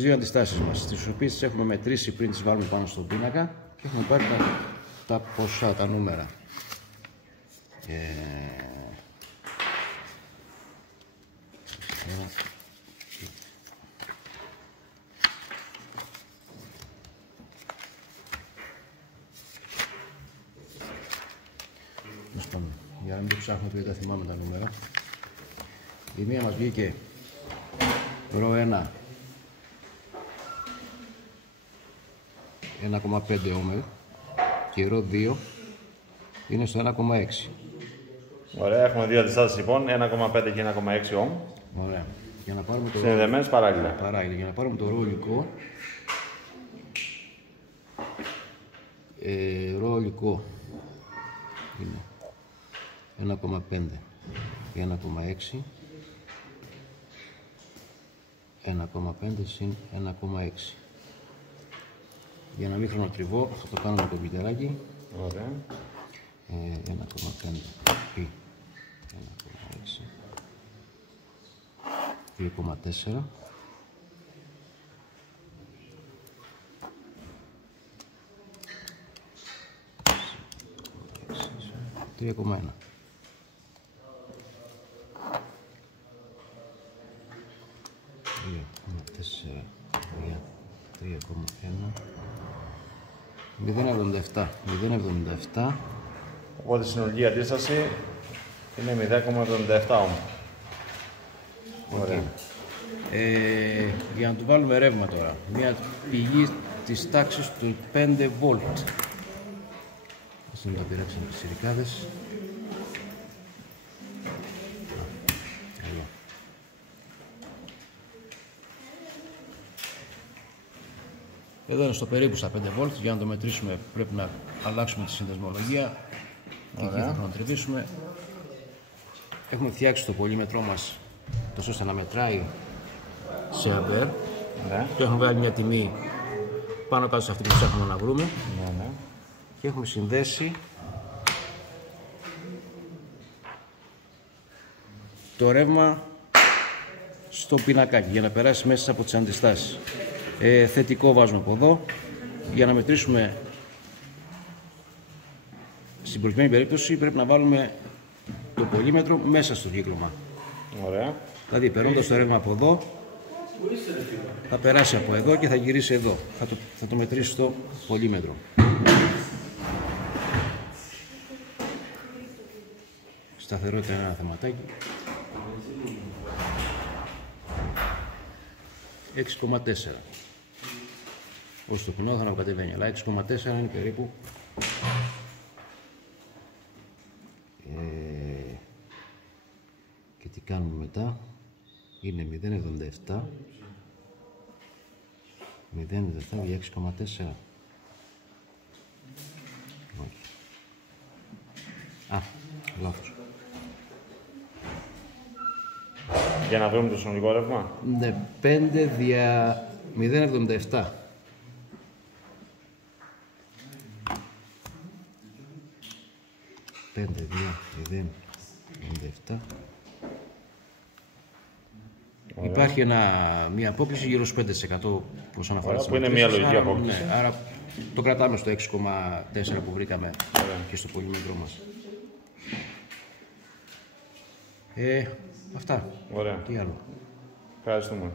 Δύο αντιστάσεις μας, τις οποίες τις έχουμε μετρήσει πριν τις βάλουμε πάνω στον πίνακα και έχουμε πάρει τα ποσά, τα νούμερα. Για να μην το ψάχνω, επειδή δεν θυμάμαι τα νούμερα. Η μία μας βγήκε ρο 1 1,5 όμερ και ρο 2 είναι στο 1,6. Ωραία, έχουμε δύο αντιστάσεις λοιπόν, 1,5 και 1,6 όμ. Ωραία. Για να πάρουμε το συνδεδεμένες παράλληλα. Παράλληλα. Για να πάρουμε το ρο υλικό, ρο υλικό είναι 1,5 και 1,6. 1,5 συν 1,6. Για να μην χρονοτριβώ, θα το κάνω με το κομπιουτεράκι. Ωραία. 1,5 π 1,6 2,4 3,1. 0,77. Οπότε η συνολική αντίσταση είναι 0,77 όμ. Ωραία. Για να του βάλουμε ρεύμα τώρα, μια πηγή της τάξης του 5 βολτ. Ας μην τα πειράξουμε τις σειρικάδες. Εδώ είναι στο περίπου στα 5 βολτ. Για να το μετρήσουμε πρέπει να αλλάξουμε τη συνδεσμολογία. Και εκεί θα χρονοτριβήσουμε. Έχουμε φτιάξει το πολύμετρό μας τόσο ώστε να μετράει σε αμπέρ. Και έχουμε βάλει μια τιμή πάνω κάτω σε αυτή που ψάχνουμε να βρούμε. Και έχουμε συνδέσει το ρεύμα στο πινακάκι για να περάσει μέσα από τις αντιστάσεις. Θετικό βάζουμε από εδώ για να μετρήσουμε. Στην προκειμένη περίπτωση πρέπει να βάλουμε το πολύμετρο μέσα στο κύκλωμα. Ωραία. Δηλαδή περνώντας το ρεύμα από εδώ θα περάσει από εδώ και θα γυρίσει εδώ. Θα το μετρήσει στο πολύμετρο. Σταθερότητα είναι ένα θεματάκι. 6,4. Όσο το κοινό θα ανακατεβαίνει, αλλά 6,4 είναι περίπου. Και τι κάνουμε μετά? Είναι 0,77 για 6,4. Όχι. Λάθος. Για να βρούμε το συνολικό ρεύμα. Ναι, 5 δια 0,77. 5 δια 0,77. Υπάρχει μια απόκληση γύρω στο 5% όσον αφορά που είναι μια λογική απόκληση. Ναι, άρα το κρατάμε στο 6,4 που βρήκαμε και στο πολύμετρό μας. Αυτά. Ωραία. Τι άλλο? Ευχαριστούμε.